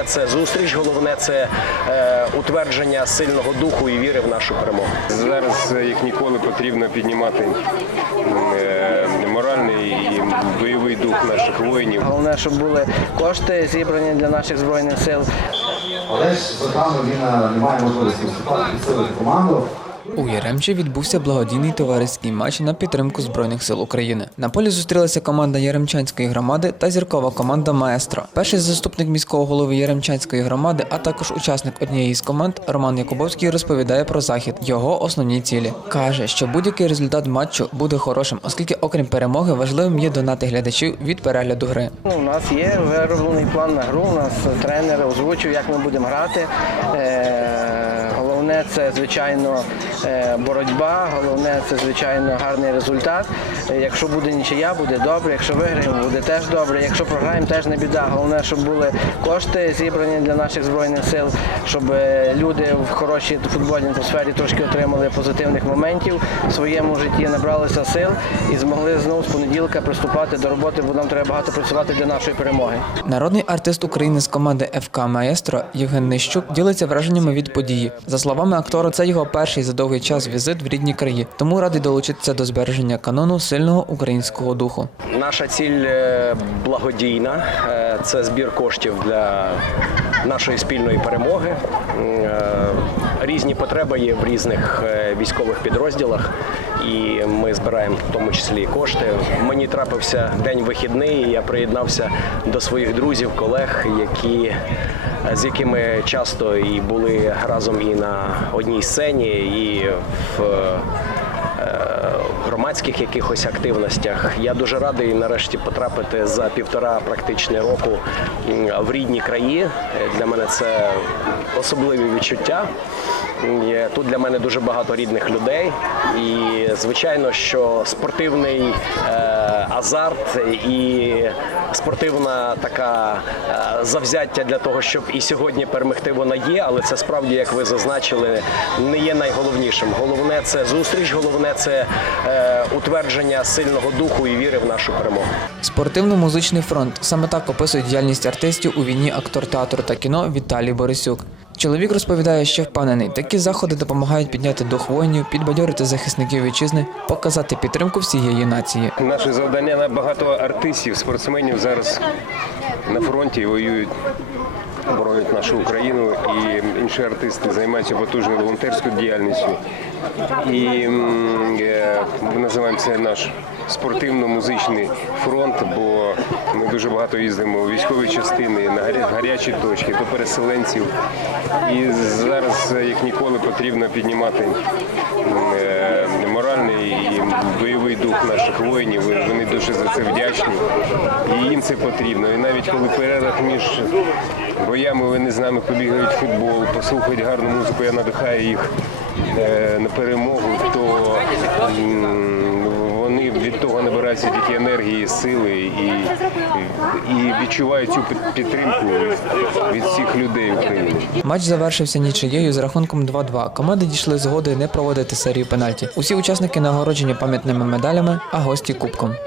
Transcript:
Головне це зустріч, головне це е, утвердження сильного духу і віри в нашу перемогу. Зараз е, як ніколи потрібно піднімати е, моральний і бойовий дух наших воїнів. Головне, щоб були кошти зібрані для наших збройних сил. Але ж він е, не має можливості виступати, підсилити команду. У Яремчі відбувся благодійний товариський матч на підтримку Збройних сил України. На полі зустрілася команда Яремчанської громади та зіркова команда Маестро. Перший заступник міського голови Яремчанської громади, а також учасник однієї з команд Роман Якубовський розповідає про захід, його основні цілі. каже, що будь-який результат матчу буде хорошим, оскільки, окрім перемоги, важливим є донати глядачів від перегляду гри. Ну, у нас є вироблений план на гру. У нас тренер озвучив, як ми будемо грати. Це звичайно е, боротьба. Головне це звичайно гарний результат. Е, Якщо буде нічия, буде добре. Якщо виграємо, буде теж добре. Якщо програємо, теж не біда. Головне, щоб були кошти зібрані для наших збройних сил, щоб е, люди в хорошій футбольній атмосфері трошки отримали позитивних моментів в своєму житті, набралися сил і змогли знову з понеділка приступати до роботи, бо нам треба багато працювати для нашої перемоги. Народний артист України з команди ФК Маестро Євген Нищук ділиться враженнями від події. За словами актора, це його перший за довгий час візит в рідні краї, тому радий долучитися до збереження канону сильного українського духу. Наша ціль е, благодійна, Е, це збір коштів для нашої спільної перемоги. Е, Різні потреби є в різних військових підрозділах, і ми збираємо в тому числі кошти. Мені трапився день вихідний, я приєднався до своїх друзів, колег, які з якими часто і були разом і на одній сцені, і в е, громадських якихось активностях. Я дуже радий нарешті потрапити за півтора практично року в рідні краї. Е, Для мене це особливі відчуття. Тут для мене дуже багато рідних людей, і звичайно, що спортивний е, азарт і спортивна така е, завзяття для того, щоб і сьогодні перемогти, вона є, але це справді, як ви зазначили, не є найголовнішим. Головне це зустріч, головне це е, утвердження сильного духу і віри в нашу перемогу. Спортивно-музичний фронт саме так описує діяльність артистів у війні актор театру та кіно Віталій Борисюк. Чоловік розповідає, що впевнений, такі заходи допомагають підняти дух воїнів, підбадьорити захисників вітчизни, показати підтримку всієї нації. Наше завдання на багато артистів, спортсменів зараз на фронті воюють. Боронять нашу Україну і інші артисти займаються потужною волонтерською діяльністю. І е, ми називаємо це наш спортивно-музичний фронт, бо ми дуже багато їздимо у військові частини, на гарячі точки, до переселенців. І зараз е, як ніколи потрібно піднімати м, е, моральний і бойовий дух наших воїнів. Вони дуже за це вдячні. І їм це потрібно. І навіть коли перерах між боями вони з нами побігають в футбол, послухають гарну музику, я надихаю їх е, на перемогу, то від того набирається тільки енергії, сили і, і відчувають цю під- підтримку від всіх людей України. Матч завершився нічиєю з рахунком 2-2. Команди дійшли згоди не проводити серію пенальті. Усі учасники нагороджені пам'ятними медалями, а гості кубком.